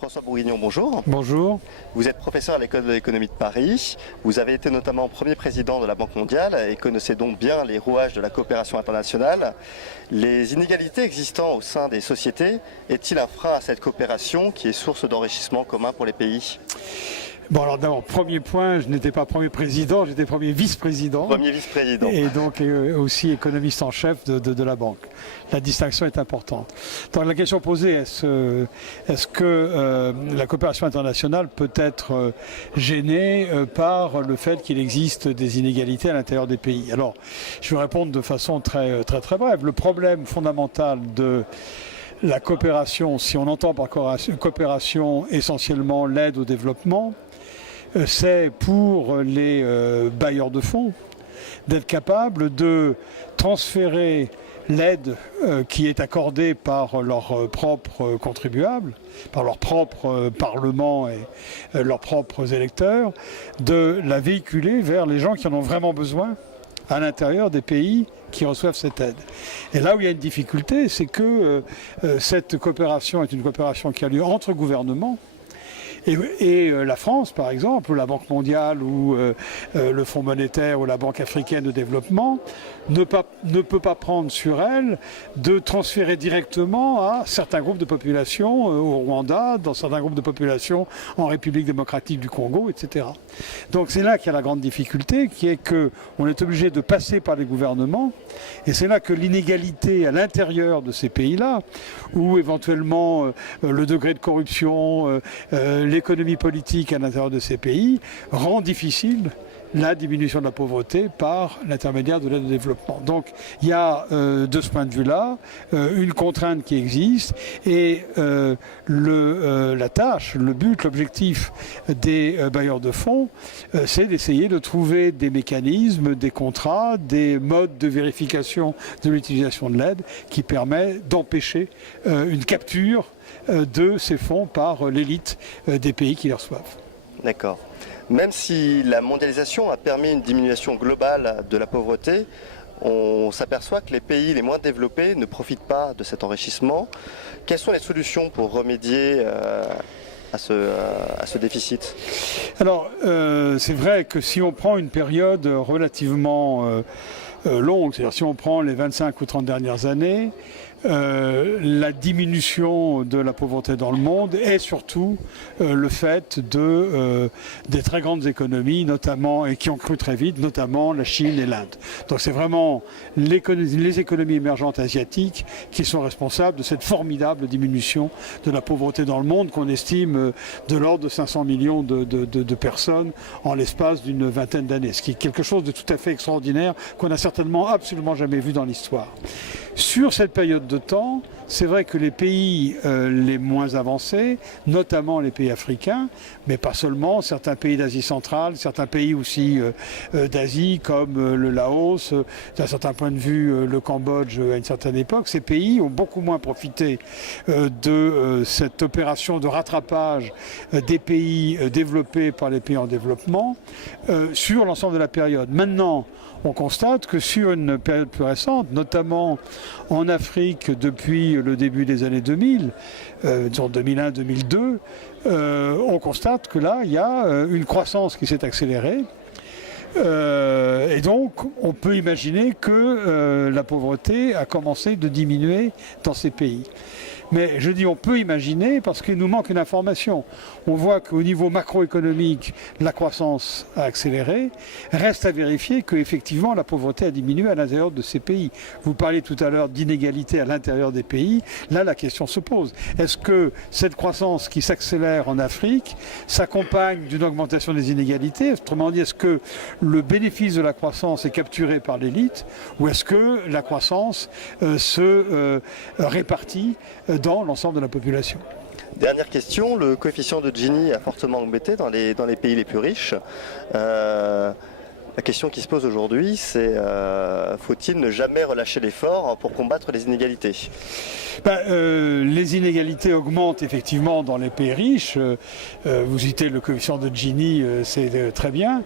François Bourguignon, bonjour. Bonjour. Vous êtes professeur à l'École de l'économie de Paris. Vous avez été notamment premier président de la Banque mondiale et connaissez donc bien les rouages de la coopération internationale. Les inégalités existant au sein des sociétés est-il un frein à cette coopération qui est source d'enrichissement commun pour les pays ? Bon, alors d'abord, premier point, je n'étais pas premier président, j'étais premier vice-président. Premier vice-président. Et donc aussi économiste en chef de la banque. La distinction est importante. Donc la question posée, est-ce que la coopération internationale peut être gênée par le fait qu'il existe des inégalités à l'intérieur des pays? Alors, je vais répondre de façon très brève. Le problème fondamental de la coopération, si on entend par coopération essentiellement l'aide au développement, c'est pour les bailleurs de fonds d'être capables de transférer l'aide qui est accordée par leurs propres contribuables, par leur propre parlement et leurs propres électeurs, de la véhiculer vers les gens qui en ont vraiment besoin à l'intérieur des pays qui reçoivent cette aide. Et là où il y a une difficulté, c'est que cette coopération est une coopération qui a lieu entre gouvernements. Et la France, par exemple, ou la Banque mondiale, ou le Fonds monétaire, ou la Banque africaine de développement, ne peut pas prendre sur elle de transférer directement à certains groupes de population au Rwanda, dans certains groupes de population en République démocratique du Congo, etc. Donc c'est là qu'il y a la grande difficulté, qui est qu'on est obligé de passer par les gouvernements, et c'est là que l'inégalité à l'intérieur de ces pays-là, où éventuellement le degré de corruption, l'économie politique à l'intérieur de ces pays rend difficile la diminution de la pauvreté par l'intermédiaire de l'aide au développement. Donc il y a de ce point de vue-là une contrainte qui existe et la tâche, le but, l'objectif des bailleurs de fonds, c'est d'essayer de trouver des mécanismes, des contrats, des modes de vérification de l'utilisation de l'aide qui permet d'empêcher une capture de ces fonds par l'élite des pays qui les reçoivent. D'accord. Même si la mondialisation a permis une diminution globale de la pauvreté, on s'aperçoit que les pays les moins développés ne profitent pas de cet enrichissement. Quelles sont les solutions pour remédier à ce déficit ? Alors, c'est vrai que si on prend une période relativement longue, c'est-à-dire si on prend les 25 ou 30 dernières années, la diminution de la pauvreté dans le monde est surtout le fait des très grandes économies, notamment, et qui ont cru très vite, notamment la Chine et l'Inde. Donc c'est vraiment les économies émergentes asiatiques qui sont responsables de cette formidable diminution de la pauvreté dans le monde qu'on estime de l'ordre de 500 millions de personnes en l'espace d'une vingtaine d'années, ce qui est quelque chose de tout à fait extraordinaire qu'on n'a certainement absolument jamais vu dans l'histoire. Sur cette période de temps, c'est vrai que les pays les moins avancés, notamment les pays africains, mais pas seulement, certains pays d'Asie centrale, certains pays aussi d'Asie comme le Laos, d'un certain point de vue le Cambodge à une certaine époque, ces pays ont beaucoup moins profité de cette opération de rattrapage des pays développés par les pays en développement sur l'ensemble de la période. Maintenant, on constate que sur une période plus récente, notamment en Afrique depuis le début des années 2000, disons 2001-2002, on constate que là, il y a une croissance qui s'est accélérée. Et donc, on peut imaginer que la pauvreté a commencé de diminuer dans ces pays. Mais je dis on peut imaginer parce qu'il nous manque une information. On voit qu'au niveau macroéconomique, la croissance a accéléré. Reste à vérifier qu'effectivement la pauvreté a diminué à l'intérieur de ces pays. Vous parliez tout à l'heure d'inégalité à l'intérieur des pays. Là, la question se pose. Est-ce que cette croissance qui s'accélère en Afrique s'accompagne d'une augmentation des inégalités ? Autrement dit, est-ce que le bénéfice de la croissance est capturé par l'élite ou est-ce que la croissance se répartit dans l'ensemble de la population? Dernière question, le coefficient de Gini a fortement augmenté dans les pays les plus riches. La question qui se pose aujourd'hui, c'est faut-il ne jamais relâcher l'effort pour combattre les inégalités ? Les inégalités augmentent effectivement dans les pays riches. Vous citez le coefficient de Gini, c'est très bien.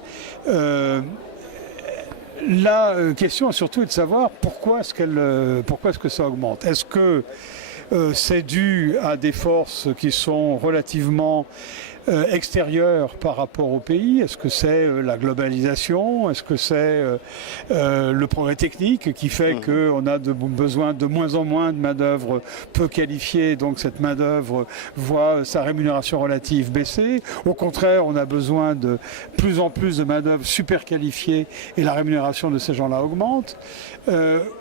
La question surtout est de savoir pourquoi est-ce que ça augmente. Est-ce que c'est dû à des forces qui sont relativement extérieures par rapport au pays? Est-ce que c'est la globalisation? Est-ce que c'est le progrès technique qui fait qu'on a besoin de moins en moins de main-d'œuvre peu qualifiée, donc cette main-d'œuvre voit sa rémunération relative baisser? Au contraire, on a besoin de plus en plus de main-d'œuvre super qualifiée et la rémunération de ces gens-là augmente?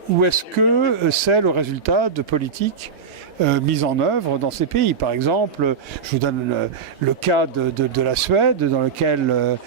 Ou est-ce que c'est le résultat de politiques mise en œuvre dans ces pays? Par exemple, je vous donne le cas de la Suède, dans lequel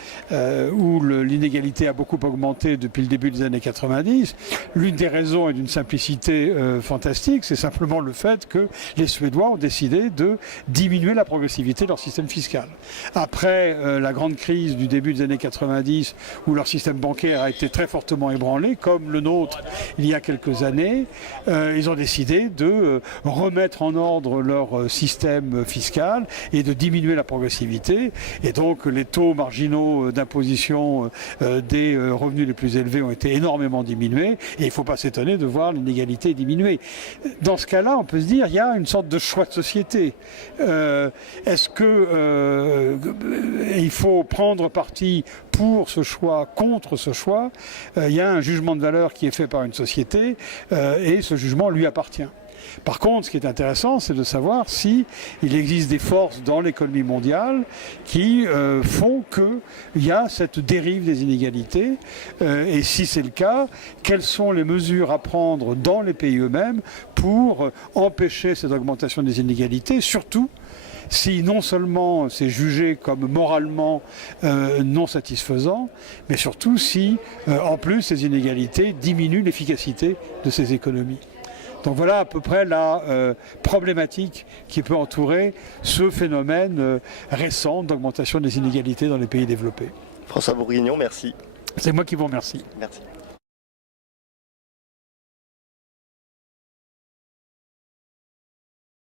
où l'inégalité a beaucoup augmenté depuis le début des années 90. L'une des raisons est d'une simplicité fantastique, c'est simplement le fait que les Suédois ont décidé de diminuer la progressivité de leur système fiscal. Après la grande crise du début des années 90, où leur système bancaire a été très fortement ébranlé, comme le nôtre il y a quelques années, ils ont décidé de remettre en ordre leur système fiscal et de diminuer la progressivité. Et donc les taux marginaux d'imposition des revenus les plus élevés ont été énormément diminués, et il ne faut pas s'étonner de voir l'inégalité diminuer. Dans ce cas-là, on peut se dire il y a une sorte de choix de société. Est-ce que il faut prendre parti pour ce choix, contre ce choix? Il y a un jugement de valeur qui est fait par une société et ce jugement lui appartient. Par contre, ce qui est intéressant, c'est de savoir si il existe des forces dans l'économie mondiale qui font qu'il y a cette dérive des inégalités. Et si c'est le cas, quelles sont les mesures à prendre dans les pays eux-mêmes pour empêcher cette augmentation des inégalités, surtout si non seulement c'est jugé comme moralement non satisfaisant, mais surtout si, en plus, ces inégalités diminuent l'efficacité de ces économies. Donc voilà à peu près la problématique qui peut entourer ce phénomène récent d'augmentation des inégalités dans les pays développés. François Bourguignon, merci. C'est moi qui vous remercie. Merci.